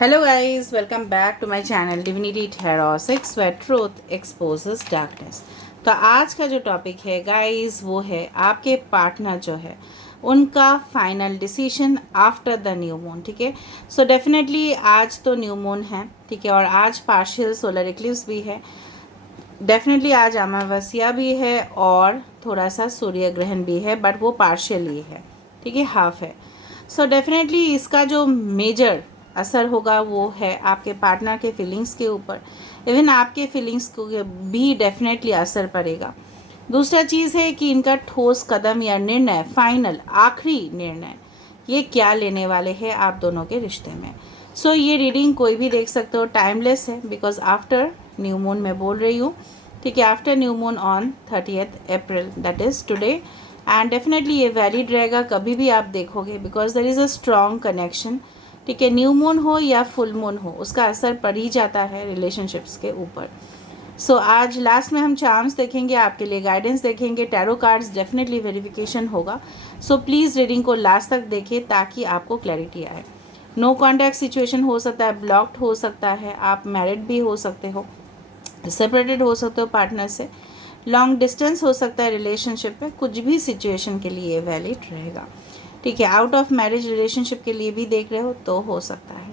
Hello guys, welcome back to my channel Divinity Tarot 6 where truth exposes darkness। तो आज का जो topic है गाइस वो है आपके पार्टनर जो है उनका final decision after the new moon. ठीक है, सो डेफिनेटली आज तो न्यू मून है, ठीक है, और आज पार्शियल सोलर इक्लिप्स भी है। डेफिनेटली आज अमावस्या भी है और थोड़ा सा सूर्य ग्रहण भी है, बट वो पार्शियल ही है, ठीक है, हाफ है। सो डेफिनेटली इसका जो मेजर असर होगा वो है आपके पार्टनर के फीलिंग्स के ऊपर। इवन आपके फीलिंग्स को भी डेफिनेटली असर पड़ेगा। दूसरा चीज़ है कि इनका ठोस कदम या निर्णय, फाइनल आखिरी निर्णय, ये क्या लेने वाले हैं आप दोनों के रिश्ते में। सो ये रीडिंग कोई भी देख सकते हो, टाइमलेस है, बिकॉज आफ्टर न्यू मून मैं बोल रही हूँ, ठीक है, after new moon on 30th April, that is today. And definitely ये वैलिड रहेगा कभी भी आप देखोगे, because there is a strong connection. ठीक है, न्यू मून हो या फुल मून हो, उसका असर पड़ ही जाता है रिलेशनशिप्स के ऊपर। सो आज लास्ट में हम चार्म्स देखेंगे, आपके लिए गाइडेंस देखेंगे, टैरो कार्ड्स, डेफिनेटली वेरिफिकेशन होगा। सो प्लीज़ रीडिंग को लास्ट तक देखिए ताकि आपको क्लैरिटी आए। नो कॉन्टैक्ट सिचुएशन हो सकता है, ब्लॉक्ड हो सकता है, आप मैरिड भी हो सकते हो, सेपरेटेड हो सकते हो पार्टनर से, लॉन्ग डिस्टेंस हो सकता है रिलेशनशिप में, कुछ भी सिचुएशन के लिए वैलिड रहेगा। ठीक है, आउट ऑफ मैरिज रिलेशनशिप के लिए भी देख रहे हो तो हो सकता है,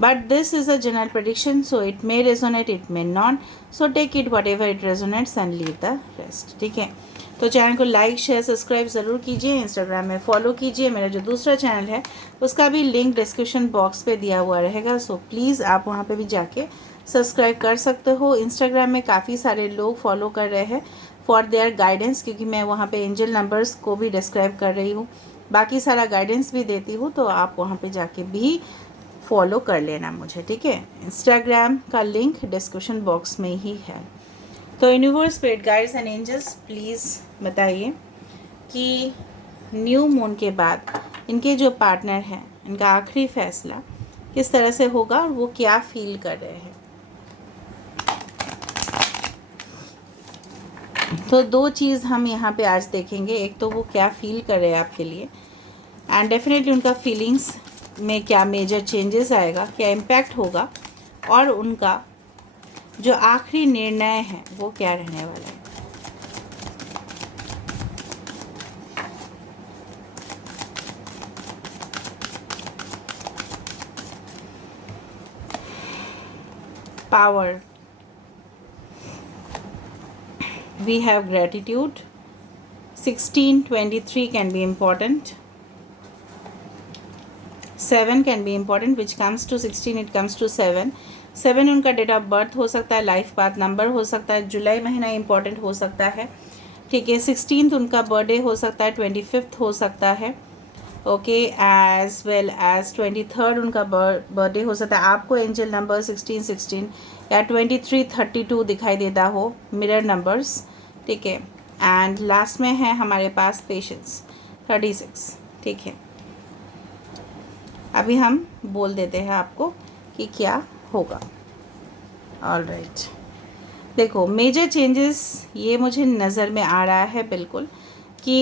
but this is a general prediction, so it may resonate, it may not, so take it whatever it resonates and leave the rest. ठीक है, तो चैनल को लाइक शेयर सब्सक्राइब ज़रूर कीजिए, इंस्टाग्राम में फॉलो कीजिए। मेरा जो दूसरा चैनल है उसका भी लिंक डिस्क्रिप्शन बॉक्स पे दिया हुआ रहेगा, सो प्लीज़ आप वहाँ पे भी जाके सब्सक्राइब कर सकते हो। इंस्टाग्राम में काफ़ी सारे लोग फॉलो कर रहे हैं फॉर देयर गाइडेंस, क्योंकि मैं वहाँ पे एंजल नंबर्स को भी डिस्क्राइब कर रही हूँ, बाकी सारा गाइडेंस भी देती हूँ, तो आप वहाँ पे जाके भी फॉलो कर लेना मुझे। ठीक है, इंस्टाग्राम का लिंक डिस्क्रिप्शन बॉक्स में ही है। तो universe, spirit guides and angels, please बताइए कि न्यू मून के बाद इनके जो पार्टनर हैं इनका आखिरी फैसला किस तरह से होगा और वो क्या फील कर रहे हैं। तो दो चीज़ हम यहाँ पे आज देखेंगे, एक तो वो क्या फील कर रहे हैं आपके लिए, एंड डेफिनेटली उनका फीलिंग्स में क्या मेजर चेंजेस आएगा, क्या इम्पैक्ट होगा, और उनका जो आखिरी निर्णय है वो क्या रहने वाला है। Power, we have gratitude, 1623 can be important, 7 can be important, which comes to 16, it comes to 7 उनका डेट ऑफ बर्थ हो सकता है, लाइफ पाथ नंबर हो सकता है, जुलाई महीना इंपॉर्टेंट हो सकता है। ठीक है, 16th उनका बर्थडे हो सकता है, 25th हो सकता है, okay, as well as 23rd उनका बर्थडे हो सकता है। आपको एंजल नंबर 1616 या 2332 दिखाई देता हो, मिरर नंबर्स। ठीक है, एंड लास्ट में है हमारे पास पेशेंस 36। ठीक है, अभी हम बोल देते हैं आपको कि क्या होगा। ऑल राइट, देखो मेजर चेंजेस ये मुझे नज़र में आ रहा है बिल्कुल कि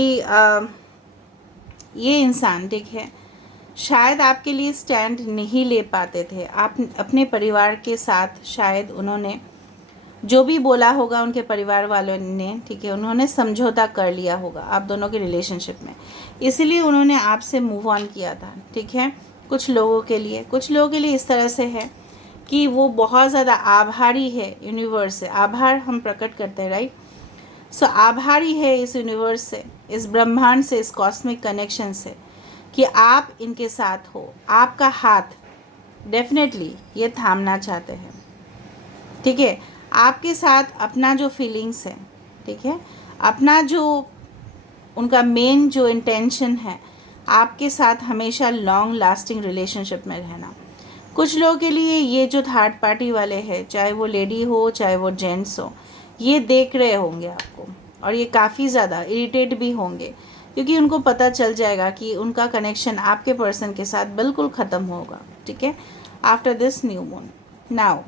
ये इंसान, ठीक है, शायद आपके लिए स्टैंड नहीं ले पाते थे। आप अपने परिवार के साथ शायद उन्होंने जो भी बोला होगा उनके परिवार वालों ने, ठीक है, उन्होंने समझौता कर लिया होगा आप दोनों के रिलेशनशिप में, इसीलिए उन्होंने आपसे मूव ऑन किया था। ठीक है, कुछ लोगों के लिए इस तरह से है कि वो बहुत ज़्यादा आभारी है यूनिवर्स से। आभार हम प्रकट करते हैं, राइट। सो आभारी है इस यूनिवर्स से, इस ब्रह्मांड से, इस कॉस्मिक कनेक्शन से कि आप इनके साथ हो, आपका हाथ डेफिनेटली ये थामना चाहते हैं। ठीक है, आपके साथ अपना जो फीलिंग्स है, ठीक है, अपना जो उनका मेन जो इंटेंशन है, आपके साथ हमेशा लॉन्ग लास्टिंग रिलेशनशिप में रहना। कुछ लोगों के लिए ये जो थर्ड पार्टी वाले हैं, चाहे वो लेडी हो चाहे वो जेंट्स हो, ये देख रहे होंगे आपको और ये काफ़ी ज़्यादा इरिटेट भी होंगे, क्योंकि उनको पता चल जाएगा कि उनका कनेक्शन आपके पर्सन के साथ बिल्कुल ख़त्म होगा। ठीक है, after this new moon. Now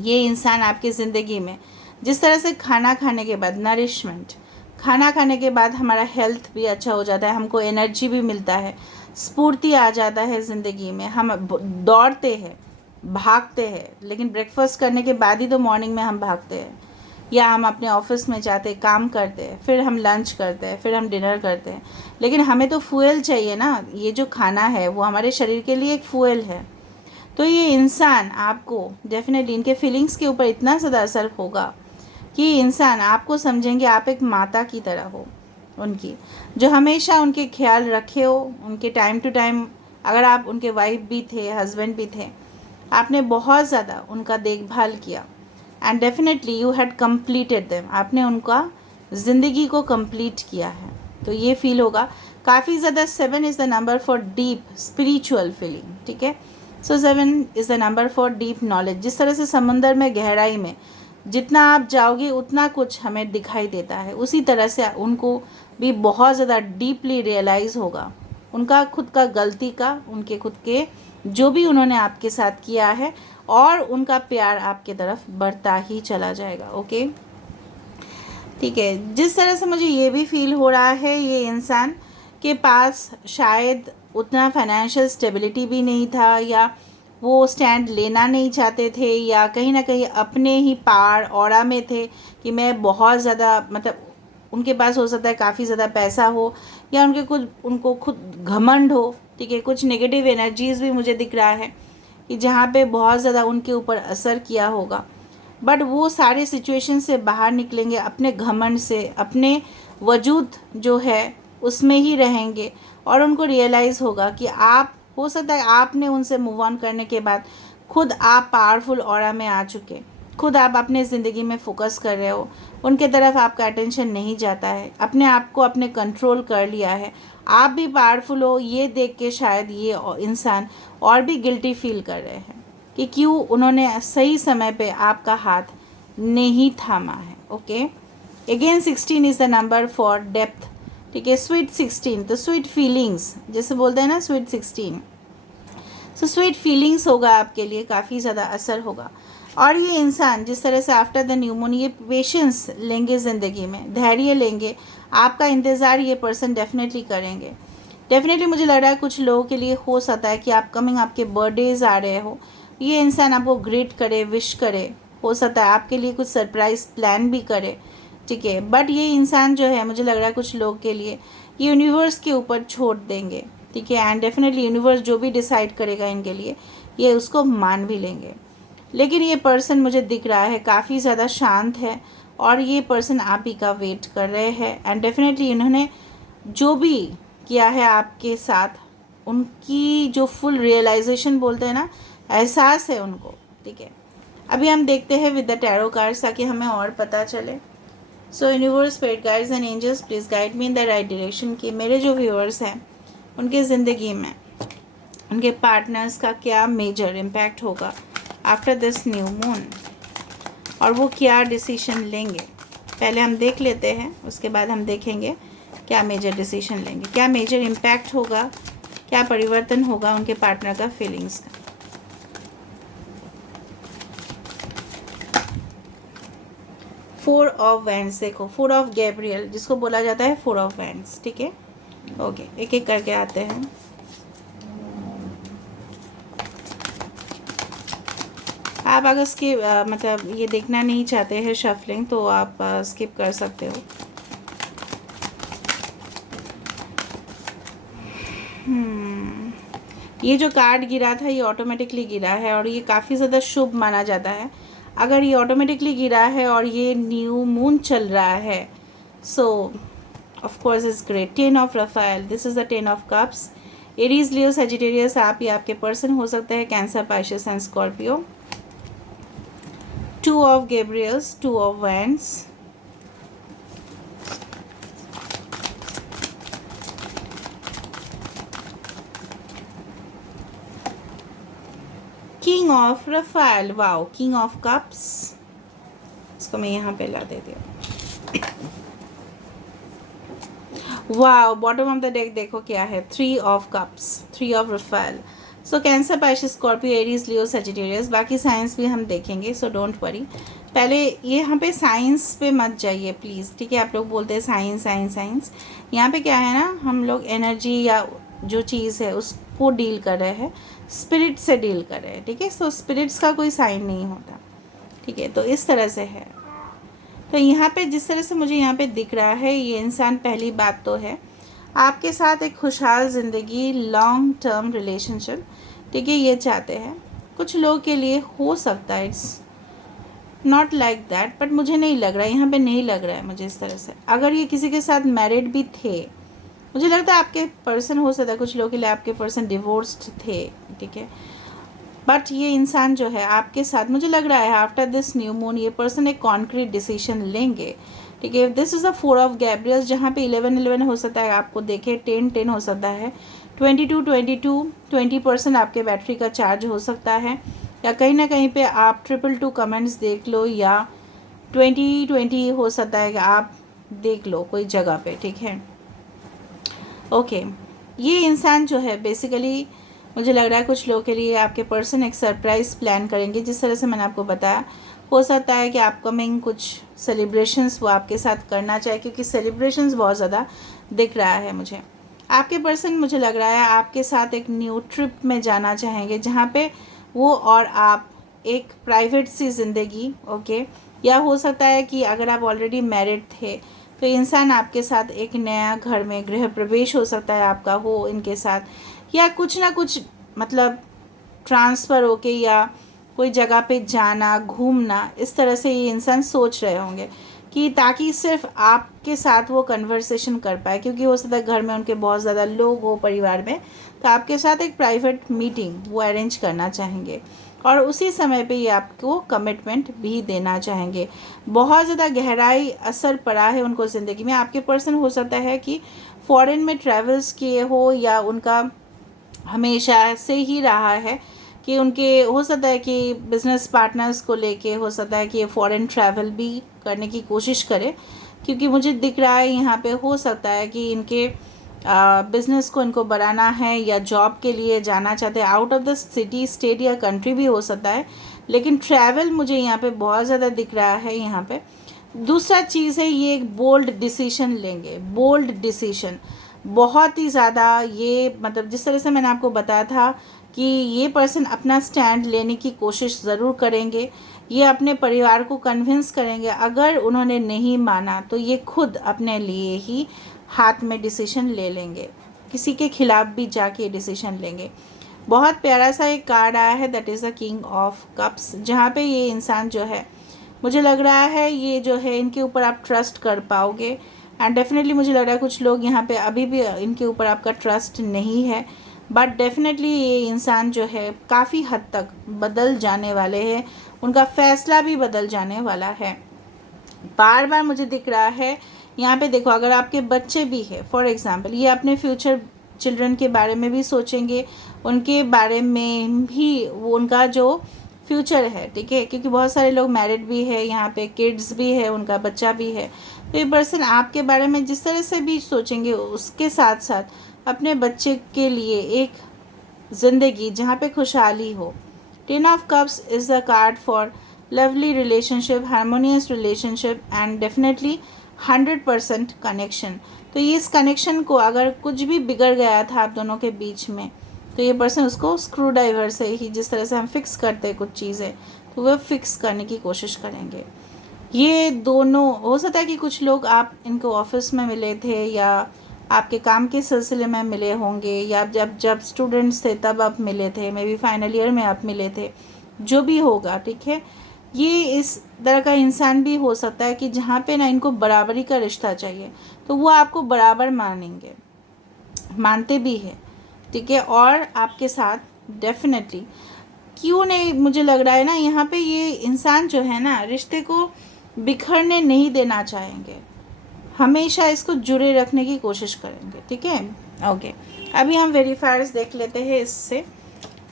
ये इंसान आपकी ज़िंदगी में जिस तरह से खाना खाने के बाद नरिशमेंट, खाना खाने के बाद हमारा हेल्थ भी अच्छा हो जाता है, हमको एनर्जी भी मिलता है, स्फूर्ति आ जाता है ज़िंदगी में। हम दौड़ते हैं, भागते हैं, लेकिन ब्रेकफास्ट करने के बाद ही तो मॉर्निंग में हम भागते हैं, या हम अपने ऑफिस में जाते काम करते हैं, फिर हम लंच करते हैं, फिर हम डिनर करते हैं, लेकिन हमें तो फ्यूल चाहिए ना। ये जो खाना है वो हमारे शरीर के लिए एक फ्यूल है। तो ये इंसान आपको डेफिनेटली इनके फीलिंग्स के ऊपर इतना ज़्यादा असर होगा कि इंसान आपको समझेंगे आप एक माता की तरह हो उनकी, जो हमेशा उनके ख्याल रखे हो, उनके टाइम टू टाइम। अगर आप उनके वाइफ भी थे, हस्बैंड भी थे, आपने बहुत ज़्यादा उनका देखभाल किया and definitely you had completed them, आपने उनका ज़िंदगी को कंप्लीट किया है। तो ये फील होगा काफ़ी ज़्यादा। 7 is the number for deep spiritual feeling, ठीक है। सो 7 is the number for deep knowledge. जिस तरह से समंदर में गहराई में जितना आप जाओगे उतना कुछ हमें दिखाई देता है, उसी तरह से उनको भी बहुत ज़्यादा डीपली रियलाइज़ होगा उनका खुद का गलती का, उनके खुद के जो भी उन्होंने आपके साथ किया है, और उनका प्यार आपके तरफ बढ़ता ही चला जाएगा। ओके, ठीक है। जिस तरह से मुझे ये भी फील हो रहा है, ये इंसान के पास शायद उतना फाइनेंशियल स्टेबिलिटी भी नहीं था, या वो स्टैंड लेना नहीं चाहते थे, या कहीं ना कहीं अपने ही पार ऑरा में थे कि मैं बहुत ज़्यादा, मतलब उनके पास हो सकता है काफ़ी ज़्यादा पैसा हो, या उनको खुद घमंड हो, ठीक है। कुछ नेगेटिव एनर्जीज़ भी मुझे दिख रहा है कि जहाँ पे बहुत ज़्यादा उनके ऊपर असर किया होगा, बट वो सारे सिचुएशन से बाहर निकलेंगे अपने घमंड से, अपने वजूद जो है उसमें ही रहेंगे, और उनको रियलाइज़ होगा कि आप, हो सकता है आपने उनसे मूव ऑन करने के बाद खुद आप पावरफुल ऑरा में आ चुके, खुद आप अपने ज़िंदगी में फोकस कर रहे हो, उनके तरफ आपका अटेंशन नहीं जाता है, अपने आप को अपने कंट्रोल कर लिया है, आप भी पावरफुल हो। ये देख के शायद ये इंसान और भी गिल्टी फील कर रहे हैं कि क्यों उन्होंने सही समय पे आपका हाथ नहीं थामा है। Okay, again 16 is the number for depth, ठीक है। स्वीट 16, तो स्वीट फीलिंग्स जैसे बोलते हैं ना, स्वीट 16, सो स्वीट फीलिंग्स होगा आपके लिए, काफ़ी ज़्यादा असर होगा। और ये इंसान जिस तरह से आफ्टर द न्यूमोन ये पेशेंस लेंगे ज़िंदगी में, धैर्य लेंगे, आपका इंतज़ार ये पर्सन डेफिनेटली करेंगे। डेफिनेटली मुझे लग रहा है कुछ लोगों के लिए हो सकता है कि अपकमिंग आपके बर्थडेज आ रहे हो, ये इंसान आपको ग्रीट करे, विश करे, हो सकता है आपके लिए कुछ सरप्राइज़ प्लान भी करे, ठीक है। बट ये इंसान जो है, मुझे लग रहा है कुछ लोग के लिए ये यूनिवर्स के ऊपर छोड़ देंगे, ठीक है। एंड डेफिनेटली यूनिवर्स जो भी डिसाइड करेगा इनके लिए, ये उसको मान भी लेंगे। लेकिन ये पर्सन मुझे दिख रहा है काफ़ी ज़्यादा शांत है, और ये पर्सन आप ही का वेट कर रहे हैं। एंड डेफिनेटली इन्होंने जो भी किया है आपके साथ, उनकी जो फुल रियलाइजेशन बोलते हैं ना, एहसास है उनको, ठीक है। अभी हम देखते हैं विद द टैरो कार्ड्स ताकि हमें और पता चले। So universe, spirit guides and angels, please guide me in the right direction कि मेरे जो व्यूअर्स हैं उनके ज़िंदगी में उनके पार्टनर्स का क्या मेजर इम्पैक्ट होगा आफ्टर दिस न्यू मून, और वो क्या डिसीजन लेंगे। पहले हम देख लेते हैं, उसके बाद हम देखेंगे क्या मेजर डिसीजन लेंगे, क्या मेजर इम्पैक्ट होगा, क्या परिवर्तन होगा उनके पार्टनर का फीलिंग्स का। फोर ऑफ वैंड्स, देखो फोर ऑफ गैब्रियल जिसको बोला जाता है फोर ऑफ वैंड्स, ठीक है। ओके, एक एक करके आते हैं। आप अगर स्किप मतलब ये देखना नहीं चाहते हैं शफलिंग, तो आप स्किप कर सकते हो। ये जो कार्ड गिरा था ये ऑटोमेटिकली गिरा है, और ये काफ़ी ज़्यादा शुभ माना जाता है अगर ये ऑटोमेटिकली गिरा है और ये न्यू मून चल रहा है। सो of course is great. 10 of Rafale, this is the 10 of cups. Aries, Leo, Sagittarius, आप या आपके पर्सन हो सकते हैं, cancer, Pisces and Scorpio. 2 of Gabriels, 2 of Wands, King of Raphael, wow, King of Cups, इसको मैं यहाँ पे ला देती हूँ। Wow, bottom of the deck देखो क्या है, 3 of Cups, 3 of Raphael। So cancer, Pisces, Scorpio, Aries, Leo, Sagittarius, बाकी साइंस भी हम देखेंगे, सो डोंट वरी। पहले ये यहाँ पे साइंस पे मत जाइए प्लीज़, ठीक है। आप लोग बोलते हैं साइंस साइंस साइंस, यहाँ पे क्या है ना, हम लोग एनर्जी या जो चीज़ है उसको डील कर रहे हैं, स्पिरिट से डील कर रहे हैं, ठीक है। सो स्पिरिट्स का कोई साइन नहीं होता, ठीक है। तो इस तरह से है। तो यहाँ पे जिस तरह से मुझे यहाँ पे दिख रहा है, ये इंसान पहली बात तो है आपके साथ एक खुशहाल ज़िंदगी, लॉन्ग टर्म रिलेशनशिप, ठीक है, ये चाहते हैं। कुछ लोगों के लिए हो सकता है it's not like that, but मुझे नहीं लग रहा है, यहाँ पे नहीं लग रहा है मुझे इस तरह से। अगर ये किसी के साथ मैरिड भी थे, मुझे लगता है आपके पर्सन, हो सकता है कुछ लोगों के लिए आपके पर्सन डिवोर्स्ड थे, ठीक है। बट ये इंसान जो है आपके साथ, मुझे लग रहा है आफ्टर दिस न्यू मून ये पर्सन एक कॉन्क्रीट डिसीजन लेंगे, ठीक है। दिस इज़ अ 4 ऑफ गैब्रियल्स, जहाँ पे 11 हो सकता है, आपको देखे 10 हो सकता है, 20% आपके बैटरी का चार्ज हो सकता है, या कहीं ना कहीं पे आप 222 कमेंट्स देख लो, या 20 हो सकता है कि आप देख लो कोई जगह पे, ठीक है। ओके, ये इंसान जो है बेसिकली मुझे लग रहा है कुछ लोगों के लिए आपके पर्सन एक सरप्राइज़ प्लान करेंगे, जिस तरह से मैंने आपको बताया। हो सकता है कि अपकमिंग कुछ सेलिब्रेशंस वो आपके साथ करना चाहे, क्योंकि सेलिब्रेशंस बहुत ज़्यादा दिख रहा है मुझे। आपके पर्सन मुझे लग रहा है आपके साथ एक न्यू ट्रिप में जाना चाहेंगे, जहाँ पे वो और आप एक प्राइवेट सी ज़िंदगी, ओके। या हो सकता है कि अगर आप ऑलरेडी मैरिड थे तो इंसान आपके साथ एक नया घर में गृह प्रवेश हो सकता है आपका हो इनके साथ, या कुछ ना कुछ मतलब ट्रांसफ़र होके या कोई जगह पे जाना, घूमना, इस तरह से ये इंसान सोच रहे होंगे कि ताकि सिर्फ आपके साथ वो कन्वर्सेशन कर पाए, क्योंकि हो सकता है घर में उनके बहुत ज़्यादा लोग हो परिवार में, तो आपके साथ एक प्राइवेट मीटिंग वो अरेंज करना चाहेंगे, और उसी समय पे ये आपको कमिटमेंट भी देना चाहेंगे। बहुत ज़्यादा गहराई असर पड़ा है उनको ज़िंदगी में। आपके पर्सन हो सकता है कि फॉरेन में ट्रैवल्स किए हो, या उनका हमेशा से ही रहा है कि उनके हो सकता है कि बिज़नेस पार्टनर्स को लेके हो सकता है कि ये फॉरेन ट्रैवल भी करने की कोशिश करे, क्योंकि मुझे दिख रहा है यहाँ पे हो सकता है कि इनके बिज़नेस को इनको बढ़ाना है, या जॉब के लिए जाना चाहते हैं out of the city, state या कंट्री भी हो सकता है, लेकिन ट्रैवल मुझे यहाँ पे बहुत ज़्यादा दिख रहा है यहाँ पे। दूसरा चीज़ है, ये एक बोल्ड डिसीजन लेंगे, बोल्ड डिसीजन बहुत ही ज़्यादा। ये मतलब जिस तरह से मैंने आपको बताया था कि ये पर्सन अपना स्टैंड लेने की कोशिश ज़रूर करेंगे, ये अपने परिवार को कन्विंस करेंगे, अगर उन्होंने नहीं माना तो ये खुद अपने लिए ही हाथ में डिसीजन ले लेंगे, किसी के खिलाफ भी जाके डिसीजन लेंगे। बहुत प्यारा सा एक कार्ड आया है, that is the king of cups, जहाँ पे ये इंसान जो है मुझे लग रहा है ये जो है इनके ऊपर आप ट्रस्ट कर पाओगे, एंड डेफिनेटली मुझे लग रहा है कुछ लोग यहाँ पे अभी भी इनके ऊपर आपका ट्रस्ट नहीं है, बट डेफिनेटली ये इंसान जो है काफ़ी हद तक बदल जाने वाले हैं, उनका फ़ैसला भी बदल जाने वाला है। बार बार मुझे दिख रहा है यहाँ पे, देखो अगर आपके बच्चे भी हैं फॉर एग्ज़ाम्पल, ये अपने फ्यूचर चिल्ड्रन के बारे में भी सोचेंगे, उनके बारे में भी वो उनका जो फ्यूचर है, ठीक है, क्योंकि बहुत सारे लोग मैरिड भी है, यहाँ पे किड्स भी है, उनका बच्चा भी है। तो ये पर्सन आपके बारे में जिस तरह से भी सोचेंगे, उसके साथ साथ अपने बच्चे के लिए एक ज़िंदगी जहाँ पे खुशहाली हो। 10 of cups is the card for lovely relationship, harmonious relationship, and definitely 100% connection. तो ये इस कनेक्शन को अगर कुछ भी बिगड़ गया था आप दोनों के बीच में, तो ये पर्सन उसको स्क्रू ड्राइवर से ही, जिस तरह से हम फिक्स करते हैं कुछ चीज़ें, तो वह फिक्स करने की कोशिश करेंगे। ये दोनों हो सकता है कि कुछ लोग आप इनको ऑफिस में मिले थे, या आपके काम के सिलसिले में मिले होंगे, या जब जब स्टूडेंट्स थे तब आप मिले थे, मे बी फाइनल ईयर में आप मिले थे, जो भी होगा, ठीक है। ये इस तरह का इंसान भी हो सकता है कि जहाँ पे ना इनको बराबरी का रिश्ता चाहिए, तो वो आपको बराबर मानेंगे, मानते भी हैं, ठीक है। और आपके साथ डेफिनेटली क्यों नहीं, मुझे लग रहा है ना यहाँ पे ये इंसान जो है ना रिश्ते को बिखरने नहीं देना चाहेंगे, हमेशा इसको जुड़े रखने की कोशिश करेंगे, ठीक है। ओके, अभी हम वेरीफायर्स देख लेते हैं इससे।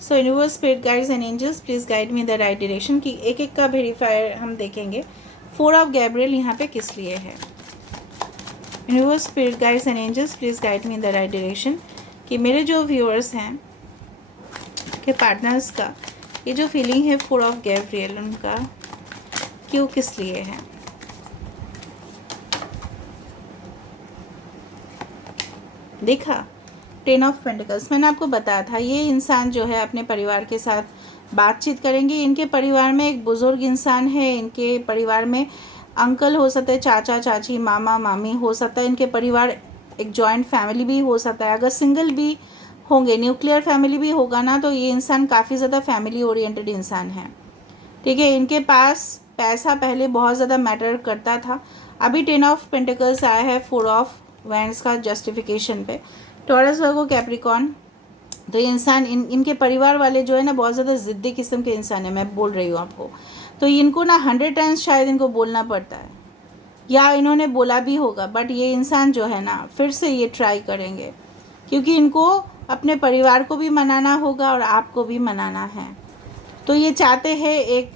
So universe, spirit guides and angels, please guide me the right direction, कि एक एक का वेरीफायर हम देखेंगे। 4 ऑफ गैब्रियल यहाँ पे किस लिए है। Universe, spirit guides and angels, please guide me the right direction, कि मेरे जो व्यूअर्स हैं के पार्टनर्स का ये जो फीलिंग है 4 ऑफ गैब्रियल, उनका क्यों किस लिए है। देखा, टेन ऑफ पेंटिकल्स, मैंने आपको बताया था ये इंसान जो है अपने परिवार के साथ बातचीत करेंगे। इनके परिवार में एक बुज़ुर्ग इंसान है, इनके परिवार में अंकल हो सकते हैं, चाचा चाची, मामा मामी हो सकता है, इनके परिवार एक जॉइंट फैमिली भी हो सकता है। अगर सिंगल भी होंगे, न्यूक्लियर फैमिली भी होगा ना, तो ये इंसान काफ़ी ज़्यादा फैमिली ओरिएंटेड इंसान है, ठीक है। इनके पास पैसा पहले बहुत ज़्यादा मैटर करता था, अभी 10 ऑफ पेंटिकल्स आया है 4 ऑफ वैंड्स का जस्टिफिकेशन पे। टॉरस वर्गो कैप्रिकॉर्न, तो ये इंसान इनके परिवार वाले जो है ना बहुत ज़्यादा ज़िद्दी किस्म के इंसान है, मैं बोल रही हूँ आपको। तो इनको ना 100 टाइम्स शायद इनको बोलना पड़ता है, या इन्होंने बोला भी होगा, बट ये इंसान जो है ना फिर से ये ट्राई करेंगे, क्योंकि इनको अपने परिवार को भी मनाना होगा और आपको भी मनाना है। तो ये चाहते हैं एक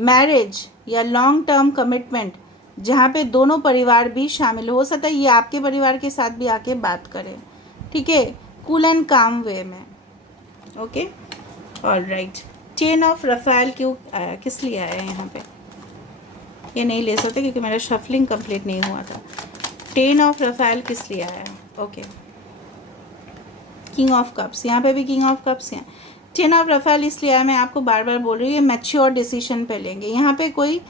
मैरिज या लॉन्ग टर्म कमिटमेंट जहाँ पे दोनों परिवार भी शामिल हो सकता है, ये आपके परिवार के साथ भी आके बात करें, ठीक है, कूल एंड काम वे में। Okay, alright. 10 ऑफ रफेल क्यों आया, किस लिए आया यहाँ पे, ये नहीं ले सकते क्योंकि मेरा शफलिंग कंप्लीट नहीं हुआ था। 10 ऑफ रफेल किस लिए आया, ओके। किंग ऑफ कप्स, यहाँ पे भी किंग ऑफ कप्स हैं। 10 ऑफ रफेल इसलिए आया, मैं आपको बार बार बोल रही हूँ, ये मैच्योर डिसीजन पे लेंगे। यहाँ पे कोई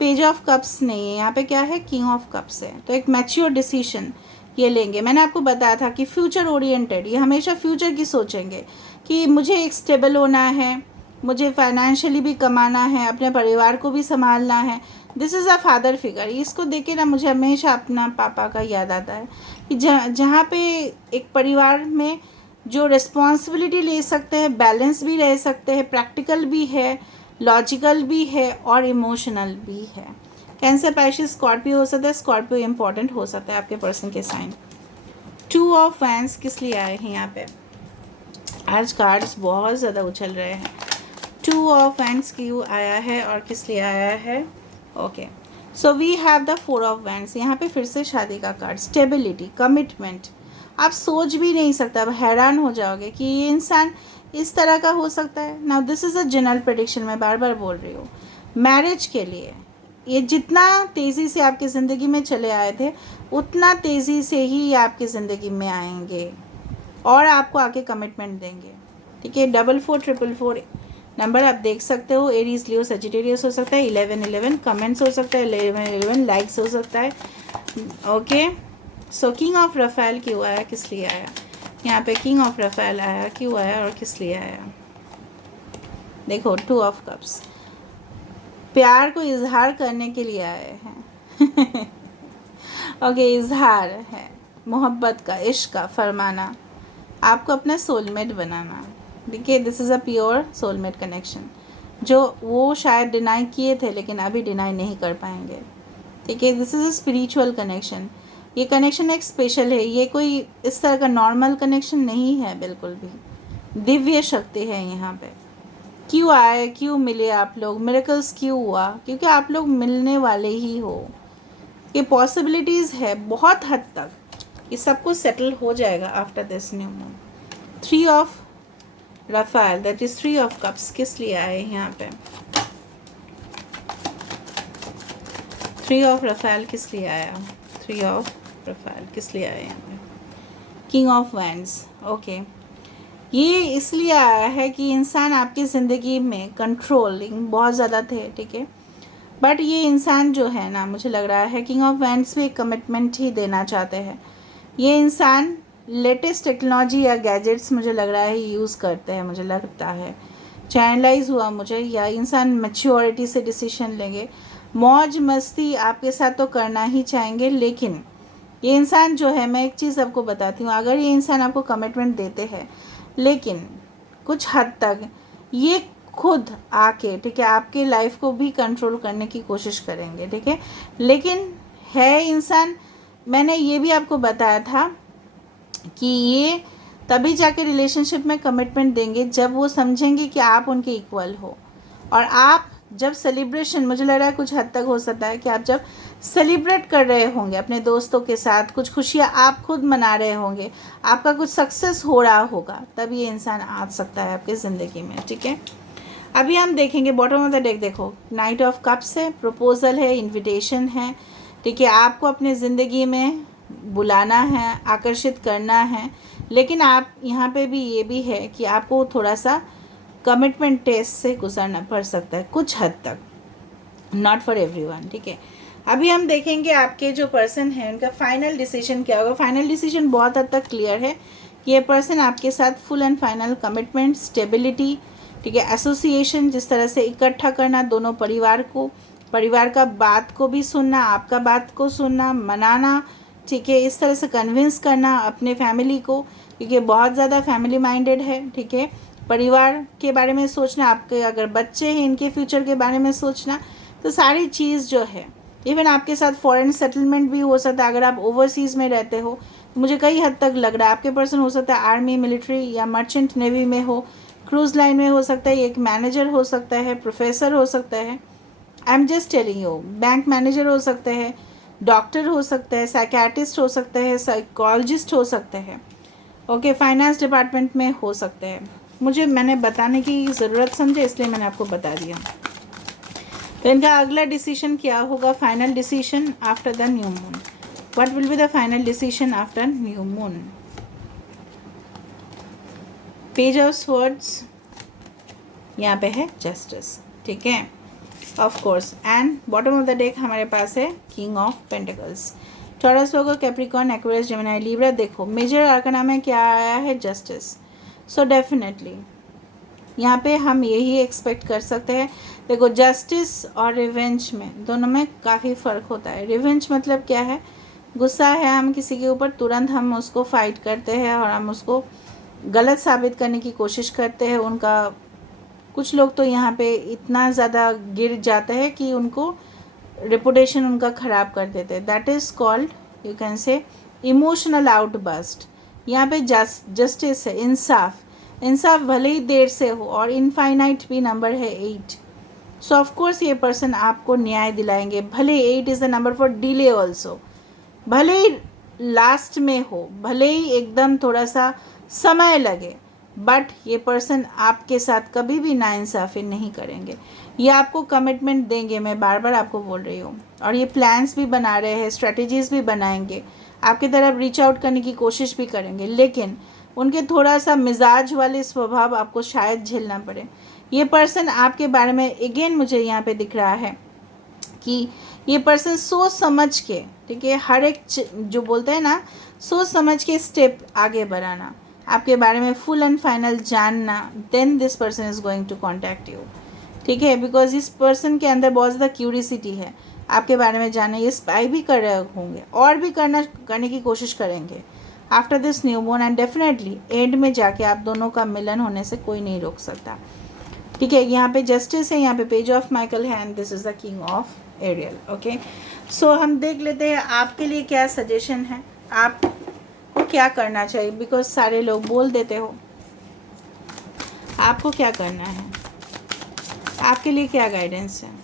पेज ऑफ कप्स नहीं है, यहाँ पे क्या है, किंग ऑफ कप्स है। तो एक मैच्योर डिसीजन ये लेंगे। मैंने आपको बताया था कि फ्यूचर ओरिएंटेड, ये हमेशा फ्यूचर की सोचेंगे कि मुझे एक स्टेबल होना है, मुझे फाइनेंशियली भी कमाना है, अपने परिवार को भी संभालना है। This is a father figure. इसको देख के ना मुझे हमेशा अपना पापा का याद आता है कि जहाँ पे एक परिवार में जो रिस्पॉन्सिबिलिटी ले सकते हैं, बैलेंस भी रह सकते हैं, प्रैक्टिकल भी है, लॉजिकल भी है और इमोशनल भी है। कैंसर, पाइसेस, स्कॉर्पियो हो सकता है, स्कॉर्पियो इंपॉर्टेंट हो सकता है आपके पर्सन के साइन। 2 ऑफ वैंड्स किस लिए आए हैं यहाँ पे, आज कार्ड्स बहुत ज़्यादा उछल रहे हैं। 2 ऑफ वैंड्स क्यों आया है और किस लिए आया है, okay. So we have the 4 of wands, यहाँ पे फिर से शादी का कार्ड, स्टेबिलिटी, कमिटमेंट। आप सोच भी नहीं सकते, आप हैरान हो जाओगे कि ये इंसान इस तरह का हो सकता है। Now this is a general prediction, मैं बार बार बोल रही हूँ। मैरिज के लिए ये जितना तेज़ी से आपकी ज़िंदगी में चले आए थे, उतना तेज़ी से ही ये आपकी ज़िंदगी में आएंगे और आपको आके कमिटमेंट देंगे, ठीक है। 444444 नंबर आप देख सकते हो, एरीज, लियो, सजिटेरियस हो सकता है, 1111 कमेंट्स हो सकता है, 1111 लाइक्स हो सकता है, ओके। सो किंग ऑफ रफेल क्यों आया, किस लिए आया, यहाँ पे किंग ऑफ रफेल आया, क्यों आया और किस लिए आया, देखो 2 ऑफ कप्स, प्यार को इजहार करने के लिए आए हैं ओके, इजहार है मोहब्बत का, इश्क का, फरमाना, आपको अपना सोलमेट बनाना, देखिए this is a pure soulmate connection, जो वो शायद डिनाई किए थे लेकिन अभी डिनाई नहीं कर पाएंगे, ठीक है। This is a spiritual connection, ये कनेक्शन एक स्पेशल है, ये कोई इस तरह का नॉर्मल कनेक्शन नहीं है, बिल्कुल भी दिव्य शक्ति है यहाँ पे। क्यों आए, क्यों मिले आप लोग, मिरेकल्स क्यों हुआ, क्योंकि आप लोग मिलने वाले ही हो, ये पॉसिबिलिटीज़ है बहुत हद तक, ये सब कुछ सेटल हो जाएगा after this new moon. 3 of रफेल, दैट इज 3 ऑफ कप्स, किस लिए आए यहाँ पे, 3 ऑफ रफेल किस लिए आया, 3 ऑफ रफेल किस लिए आया यहाँ पे, किंग ऑफ वैंड्स, ओके। ये इसलिए आया है कि इंसान आपकी ज़िंदगी में कंट्रोलिंग बहुत ज़्यादा थे, ठीक है, बट ये इंसान जो है ना, मुझे लग रहा है किंग ऑफ वैंड्स भी कमिटमेंट ही देना चाहते हैं। ये इंसान लेटेस्ट टेक्नोलॉजी या गैजेट्स मुझे लग रहा है यूज़ करते हैं, मुझे लगता है, चैनलाइज हुआ मुझे, या इंसान मैच्योरिटी से डिसीजन लेंगे। मौज मस्ती आपके साथ तो करना ही चाहेंगे, लेकिन ये इंसान जो है, मैं एक चीज़ आपको बताती हूँ, अगर ये इंसान आपको कमिटमेंट देते हैं, लेकिन कुछ हद तक ये खुद आके, ठीक है, आपके लाइफ को भी कंट्रोल करने की कोशिश करेंगे, ठीक है। लेकिन है इंसान, मैंने ये भी आपको बताया था कि ये तभी जाके रिलेशनशिप में कमिटमेंट देंगे जब वो समझेंगे कि आप उनके इक्वल हो, और आप जब सेलिब्रेशन, मुझे लग रहा है कुछ हद तक हो सकता है कि आप जब सेलिब्रेट कर रहे होंगे अपने दोस्तों के साथ, कुछ खुशियाँ आप खुद मना रहे होंगे, आपका कुछ सक्सेस हो रहा होगा, तब ये इंसान आ सकता है आपकी ज़िंदगी में, ठीक है। अभी हम देखेंगे बॉटम ऑफ द डेक, देखो नाइट ऑफ कप्स है, प्रपोजल है, इन्विटेशन है, ठीक है, आपको अपनी ज़िंदगी में बुलाना है, आकर्षित करना है, लेकिन आप यहाँ पे भी ये भी है कि आपको थोड़ा सा कमिटमेंट टेस्ट से गुजरना पड़ सकता है कुछ हद तक, नॉट फॉर एवरीवन, ठीक है। अभी हम देखेंगे आपके जो पर्सन है उनका फाइनल डिसीजन क्या होगा। फाइनल डिसीजन बहुत हद तक क्लियर है कि ये पर्सन आपके साथ full and final commitment, stability, ठीक है, एसोसिएशन, जिस तरह से इकट्ठा करना दोनों परिवार को, परिवार का बात को भी सुनना, आपका बात को सुनना, मनाना, ठीक है, इस तरह से कन्विंस करना अपने फैमिली को, क्योंकि बहुत ज़्यादा फैमिली माइंडेड है, ठीक है। परिवार के बारे में सोचना, आपके अगर बच्चे हैं इनके फ्यूचर के बारे में सोचना, तो सारी चीज़ जो है, इवन आपके साथ फॉरेन सेटलमेंट भी हो सकता है। अगर आप ओवरसीज़ में रहते हो तो मुझे कई हद तक लग रहा है आपके पर्सन हो सकता है आर्मी, मिलिट्री या मर्चेंट नेवी में हो, क्रूज़ लाइन में हो सकता है, एक मैनेजर हो सकता है, प्रोफेसर हो सकता है, I am just telling you, bank manager हो सकता है, डॉक्टर हो सकता है, साइकियाट्रिस्ट हो सकता है, साइकोलॉजिस्ट हो सकता है, ओके, फाइनेंस डिपार्टमेंट में हो सकते हैं। मैंने बताने की ज़रूरत समझे इसलिए मैंने आपको बता दिया। तो इनका अगला डिसीजन क्या होगा, final decision after the new moon. What will be the final decision after new moon? Page of swords, यहाँ पे है जस्टिस, ठीक है, of course. And bottom of the deck हमारे पास है king of pentacles. Taurus, Virgo, Capricorn, Aquarius, Gemini, Libra. देखो major arcana में क्या आया है, जस्टिस। सो डेफिनेटली यहाँ पे हम यही एक्सपेक्ट कर सकते हैं। देखो जस्टिस और रिवेंज में दोनों में काफ़ी फ़र्क होता है। रिवेंज मतलब क्या है, गुस्सा है हम किसी के ऊपर, तुरंत हम उसको फाइट करते हैं और हम उसको गलत साबित करने की कोशिश करते हैं। उनका कुछ लोग तो यहाँ पे इतना ज़्यादा गिर जाते हैं कि उनको रेपुटेशन उनका ख़राब कर देते हैं। That is called, you can say, emotional outburst. यहाँ पे जस्टिस है, इंसाफ। इंसाफ भले ही देर से हो, और इनफाइनाइट भी नंबर है 8। सो ऑफ कोर्स ये पर्सन आपको न्याय दिलाएंगे, भले 8 is the number for delay also, भले ही लास्ट में हो, भले ही एकदम थोड़ा सा समय लगे, बट ये पर्सन आपके साथ कभी भी नाइंसाफ़ी नहीं करेंगे। ये आपको कमिटमेंट देंगे, मैं बार बार आपको बोल रही हूँ, और ये प्लान्स भी बना रहे हैं, स्ट्रेटजीज़ भी बनाएंगे, आपकी तरफ रीच आउट करने की कोशिश भी करेंगे, लेकिन उनके थोड़ा सा मिजाज वाले स्वभाव आपको शायद झेलना पड़े। ये पर्सन आपके बारे में अगेन मुझे यहाँ पे दिख रहा है कि ये पर्सन सोच समझ के, ठीक है, हर एक जो बोलते हैं ना, सोच समझ के स्टेप आगे बढ़ाना, आपके बारे में फुल एंड फाइनल जानना, then this person is going to contact you, ठीक है। बिकॉज इस पर्सन के अंदर बहुत ज़्यादा क्यूरियसिटी है आपके बारे में जानना। ये स्पाई भी कर रहे होंगे और भी करने की कोशिश करेंगे after this new moon, and definitely and में जाके आप दोनों का मिलन होने से कोई नहीं रोक सकता, ठीक है। यहाँ पे जस्टिस है, यहाँ पे पेज ऑफ माइकल है, and this is the king of Ariel, okay. So हम देख लेते हैं आपके लिए क्या सजेशन है, आपको क्या करना चाहिए, बिकॉज सारे लोग बोल देते हो, आपको क्या करना है, आपके लिए क्या गाइडेंस है।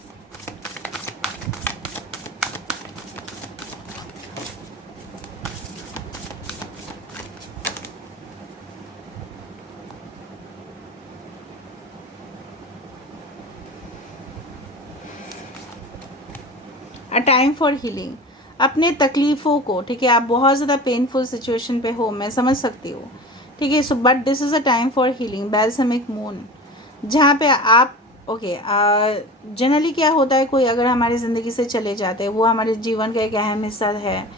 अ टाइम फॉर हीलिंग, अपने तकलीफ़ों को, ठीक है, आप बहुत ज़्यादा पेनफुल सिचुएशन पे हो, मैं समझ सकती हूँ, ठीक है। So but this is a time for healing, balsamic moon, जहाँ पे आप, ओके, जनरली क्या होता है, कोई अगर हमारी ज़िंदगी से चले जाते हैं, वो हमारे जीवन का एक अहम हिस्सा है,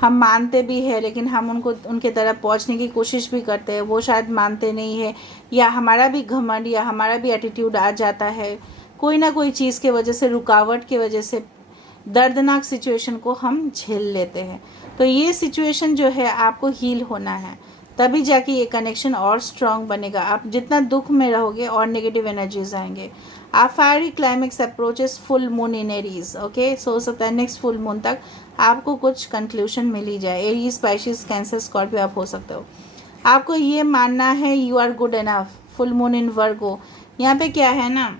हम मानते भी हैं, लेकिन हम उनके तरफ पहुँचने की कोशिश भी करते हैं, वो शायद मानते नहीं है, या हमारा भी घमंड या हमारा भी एटीट्यूड आ जाता है, कोई ना कोई चीज़ की वजह से, रुकावट की वजह से दर्दनाक सिचुएशन को हम झेल लेते हैं। तो ये सिचुएशन जो है आपको हील होना है, तभी जाके ये कनेक्शन और स्ट्रांग बनेगा। आप जितना दुख में रहोगे और नेगेटिव एनर्जीज आएंगे। आप fiery climax approaches full moon in Aries, okay. So हो सकता है नेक्स्ट फुल मून तक आपको कुछ कंक्लूशन मिल ही जाए। एरीज, स्पाइशिस, कैंसर, स्कॉर्पियो आप हो सकते हो। आपको ये मानना है you are good enough. Full moon in Virgo, यहाँ पे क्या है ना,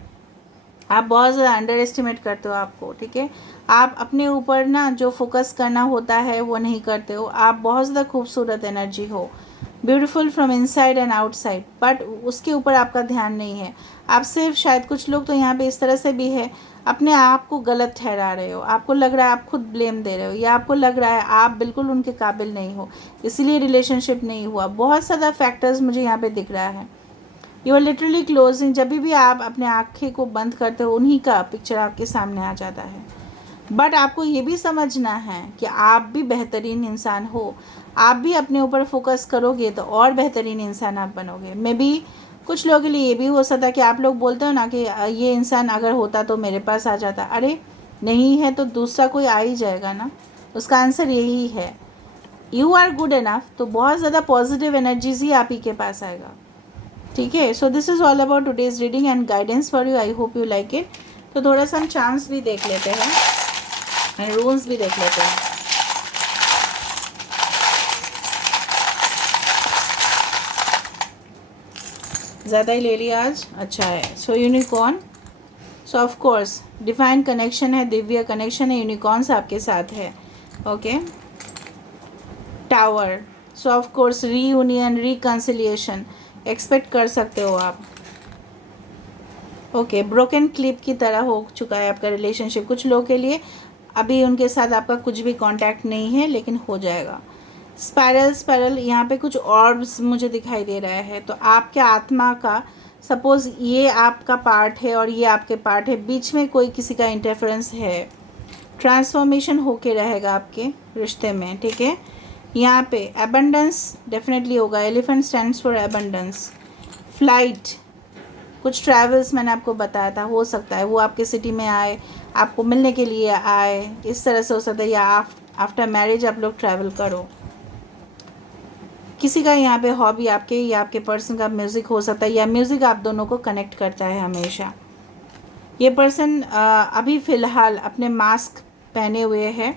आप बहुत ज़्यादा अंडर एस्टिमेट करते हो आपको, ठीक है। आप अपने ऊपर ना जो फोकस करना होता है वो नहीं करते हो। आप बहुत ज़्यादा खूबसूरत एनर्जी हो, beautiful from inside and outside, but उसके ऊपर आपका ध्यान नहीं है। आप सिर्फ शायद कुछ लोग तो यहाँ पे इस तरह से भी है, अपने आप को गलत ठहरा रहे हो, आपको लग रहा है आप खुद ब्लेम दे रहे हो, या आपको लग रहा है आप बिल्कुल उनके काबिल नहीं हो, इसीलिए रिलेशनशिप नहीं हुआ। बहुत ज़्यादा फैक्टर्स मुझे यहाँ पे दिख रहा है। यू आर लिटरली क्लोजिंग, जब भी आप अपने आँखें को बंद करते हो उन्हीं का पिक्चर आपके सामने आ जाता है। बट आपको ये भी समझना है कि आप भी बेहतरीन इंसान हो, आप भी अपने ऊपर फोकस करोगे तो और बेहतरीन इंसान आप बनोगे। मे बी कुछ लोगों के लिए ये भी हो सकता है कि आप लोग बोलते हो ना कि ये इंसान अगर होता तो मेरे पास आ जाता, अरे नहीं है तो दूसरा कोई आ ही जाएगा ना। उसका आंसर यही है, यू आर गुड इनफ, तो बहुत ज़्यादा पॉजिटिव एनर्जीज ही आप ही के पास आएगा। ठीक है, so this is all about today's reading and guidance for you. I hope you like it. तो थोड़ा सा हम चांस भी देख लेते हैं एंड रूल्स भी देख लेते हैं। ज़्यादा ही ले लिया आज, अच्छा है। So unicorn, so of course divine connection है, दिव्य कनेक्शन है, यूनिकॉर्न्स आपके साथ है। Okay, tower, so of course reunion, reconciliation expect कर सकते हो आप। ओके, ब्रोकन क्लिप की तरह हो चुका है आपका रिलेशनशिप कुछ लोगों के लिए। अभी उनके साथ आपका कुछ भी कांटेक्ट नहीं है, लेकिन हो जाएगा। स्पायरल यहाँ पे कुछ ऑर्ब्स मुझे दिखाई दे रहा है, तो आपके आत्मा का, सपोज़ ये आपका पार्ट है और ये आपके पार्ट है, बीच में कोई किसी का इंटरफेरेंस है, ट्रांसफॉर्मेशन होके रहेगा आपके रिश्ते में। ठीक है, यहाँ पे एबंडेंस डेफिनेटली होगा। Elephant stands for abundance. Flight, कुछ ट्रैवल्स मैंने आपको बताया था, हो सकता है वो आपके सिटी में आए, आपको मिलने के लिए आए, इस तरह से हो सकता है। या आफ्टर मैरिज आप लोग ट्रैवल करो। किसी का यहाँ पे हॉबी आपके या आपके पर्सन का म्यूज़िक हो सकता है, या म्यूज़िक आप दोनों को कनेक्ट करता है हमेशा। ये पर्सन अभी फ़िलहाल अपने मास्क पहने हुए है,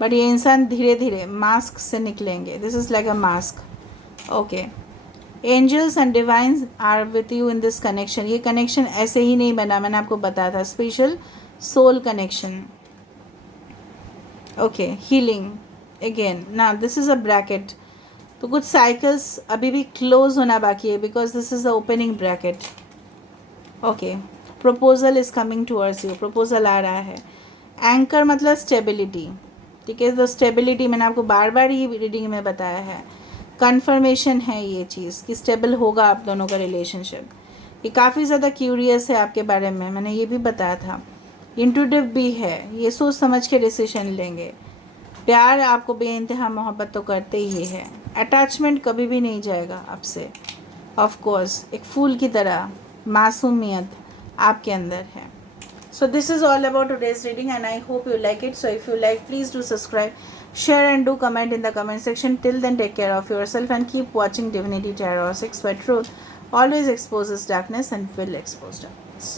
बट ये इंसान धीरे धीरे मास्क से निकलेंगे। This is like a mask. Okay, angels and divines are with you in this connection. ये कनेक्शन ऐसे ही नहीं बना, मैंने आपको बताया था, special soul connection. Okay, healing again ना, दिस इज़ अ ब्रैकेट। तो कुछ साइकिल्स अभी भी क्लोज होना बाकी है, because this is the opening bracket. Okay, proposal is coming towards you, proposal आ रहा है। एंकर मतलब स्टेबिलिटी। ठीक है, तो स्टेबिलिटी मैंने आपको बार बार ही रीडिंग में बताया है, कन्फर्मेशन है ये चीज़ कि स्टेबल होगा आप दोनों का रिलेशनशिप। ये काफ़ी ज़्यादा क्यूरियस है आपके बारे में, मैंने ये भी बताया था। इंट्यूटिव भी है, ये सोच समझ के डिसीजन लेंगे। प्यार आपको बेइंतहा मोहब्बत तो करते ही है। अटैचमेंट कभी भी नहीं जाएगा आपसे। ऑफ कोर्स एक फूल की तरह मासूमियत आपके अंदर है। So this is all about today's reading and I hope you like it. So if you like, please do subscribe, share and do comment in the comment section. Till then, take care of yourself and keep watching Divinity Tarot 6, where truth always exposes darkness and will expose darkness.